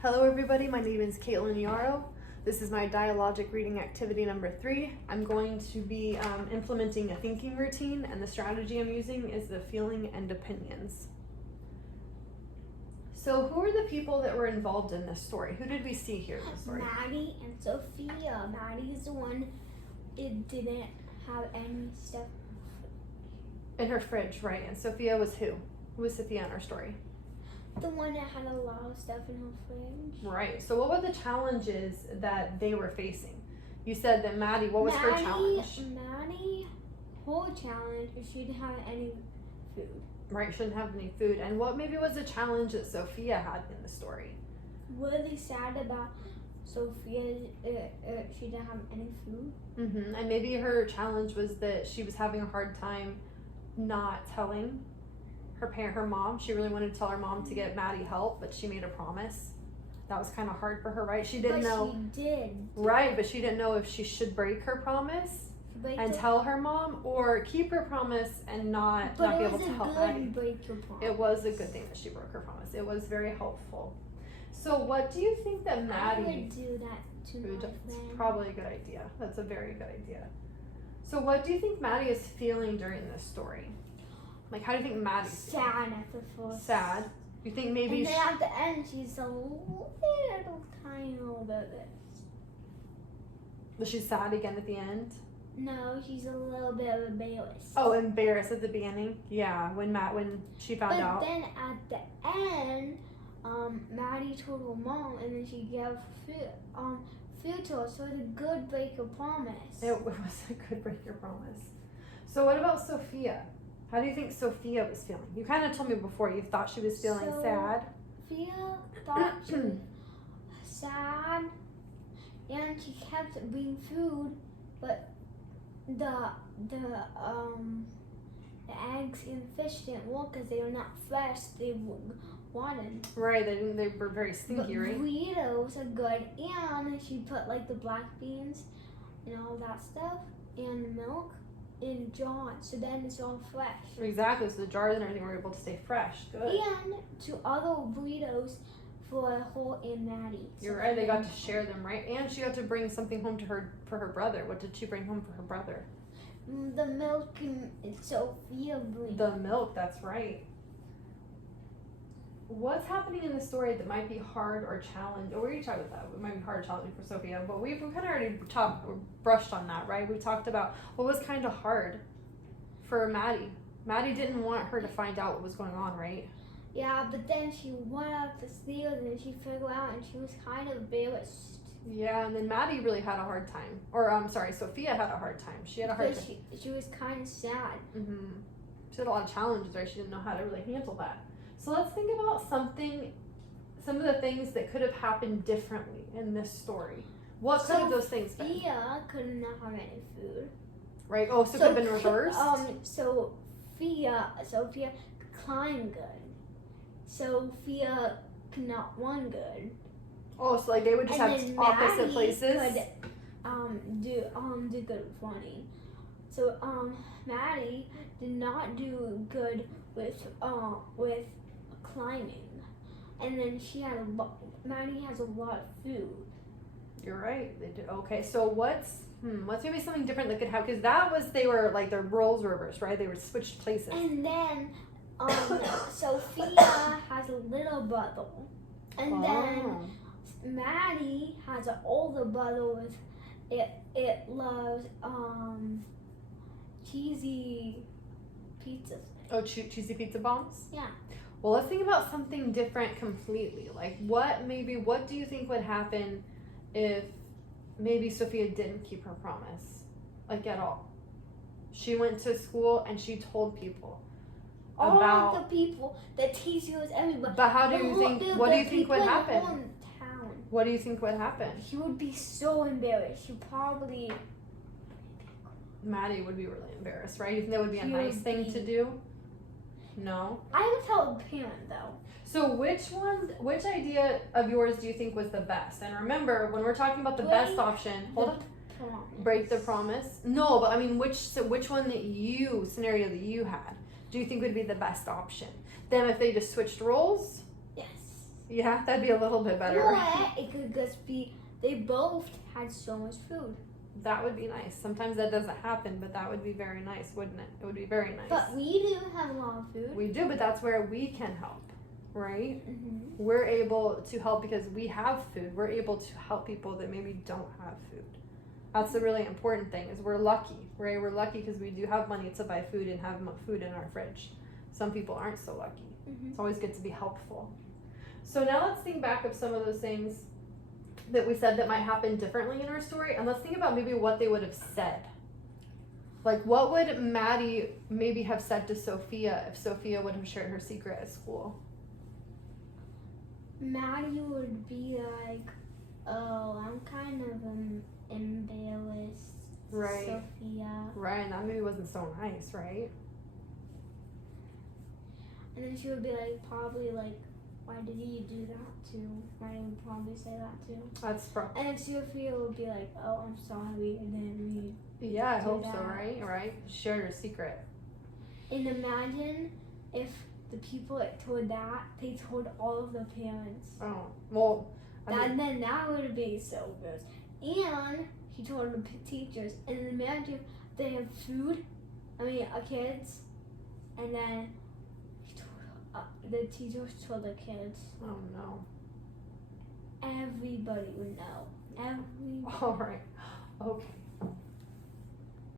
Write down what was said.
Hello everybody, my name is Caitlin Yarrow. This is my Dialogic reading activity number 3. I'm going to be implementing a thinking routine, and the strategy I'm using is the feeling and opinions. So who are the people that were involved in this story? Who did we see here in the story? Maddie and Sophia. Maddie's the one that didn't have any stuff In her fridge, right. And Sophia was who? Who was Sophia in our story? The one that had a lot of stuff in her fridge. Right. So what were the challenges that they were facing? You said that Maddie, what was her challenge? Maddie, whole challenge is she didn't have any food. Right, shouldn't have any food. And what maybe was a challenge that Sophia had in the story? Really sad about Sophia, she didn't have any food. Mm-hmm. And maybe her challenge was that she was having a hard time not telling her mom. She really wanted to tell her mom to get Maddie help, but she made a promise. That was kind of hard for her, right? She didn't know. She did. Right, but she didn't know if she should break her promise and tell her mom, or keep her promise and not be able to help Maddie. Break your promise. It was a good thing that she broke her promise. It was very helpful. So what do you think that Maddie... I would do that to my friend. It's probably a good idea. That's a very good idea. So what do you think Maddie is feeling during this story? Like, how do you think Maddie's sad at the first. Sad? You think maybe... And then at the end, she's a little tiny little bit. Was she sad again at the end? No, she's a little bit embarrassed. Oh, embarrassed at the beginning? Yeah, when she found out. But then at the end, Maddie told her mom, and then she gave food to her, so it was a good break her promise. It was a good break your promise. So what about Sophia? How do you think Sophia was feeling? You kind of told me before you thought she was feeling sad. Sophia thought she was sad, and she kept bringing food, but the eggs and fish didn't work because they were not fresh. They were rotten. Right, they were very stinky, but right? Burritos are good, and she put like the black beans and all that stuff and milk in jars, so then it's all fresh. Exactly, so the jars and everything were able to stay fresh. Good. And 2 other burritos for her and Maddie. You're right, they got to share them, right? And she got to bring something home to her for her brother. What did she bring home for her brother? The milk and Sophia bring. The milk, that's right. What's happening in the story that might be hard or challenging? Or we already talked about that. It might be hard or challenging for Sophia, but we've kind of already brushed on that, right? We talked about what was kind of hard for Maddie. Maddie didn't want her to find out what was going on, right? Yeah, but then she went up the stairs and she figured out, and she was kind of embarrassed. Yeah, and then Maddie really had a hard time. Or, Sophia had a hard time. She had a hard time. She was kind of sad. Mm-hmm. She had a lot of challenges, right? She didn't know how to really handle that. So let's think about some of the things that could have happened differently in this story. What could have those things been? Sophia could not have any food. Right, oh, so it could have been reversed? Sophia could climb good. Sophia could not run good. Oh, so like they would just have opposite places? Could do good with running. So Maddie did not do good with climbing, and then Maddie has a lot of food. You're right. They do. Okay, so what's maybe something different that could happen? Because they were like their roles were reversed, right? They were switched places. And then Sophia has a little brother, and then Maddie has an older brother with it loves cheesy pizza. Oh, cheesy pizza bombs? Yeah. Well, let's think about something different completely. Like, what do you think would happen if maybe Sophia didn't keep her promise? Like, at all. She went to school and she told people all the people, the teachers, everybody. But what do you think would happen? Town. What do you think would happen? She would be so embarrassed. She probably... Maddie would be really embarrassed, right? You think that would be a nice thing to do? No? I would tell a parent, though. So which idea of yours do you think was the best? And remember, when we're talking about the best option, break the promise. No, but I mean, which one scenario that you had, do you think would be the best option? Them if they just switched roles? Yes. Yeah, that'd be a little bit better. Right? Or it could just be they both had so much food. That would be nice. Sometimes that doesn't happen, but that would be very nice, wouldn't it? It would be very nice. But we do have a lot of food. We do, but that's where we can help, right? Mm-hmm. We're able to help because we have food. We're able to help people that maybe don't have food. That's the really important thing is we're lucky, right? We're lucky because we do have money to buy food and have food in our fridge. Some people aren't so lucky. Mm-hmm. It's always good to be helpful. So now let's think back of some of those things that we said that might happen differently in our story, and let's think about maybe what they would have said. Like, what would Maddie maybe have said to Sophia if Sophia would have shared her secret at school? Maddie would be like, "Oh, I'm kind of embarrassed, Right. Sophia." Right, and that maybe wasn't so nice, right? And then she would be like, probably like, "Why did you do that too?" Maddie would probably say that too. That's probably. And then Sophia would be like, "Oh, I'm sorry, I didn't mean." Yeah, I do hope so, that. right? Right? Share your secret. And imagine if the people that told that, they told all of the parents. Oh, well, Then that would be so gross. And he told the teachers. And imagine if they have food, kids, and then he told, the teachers told the kids. oh no. Everybody would know. All right. Okay.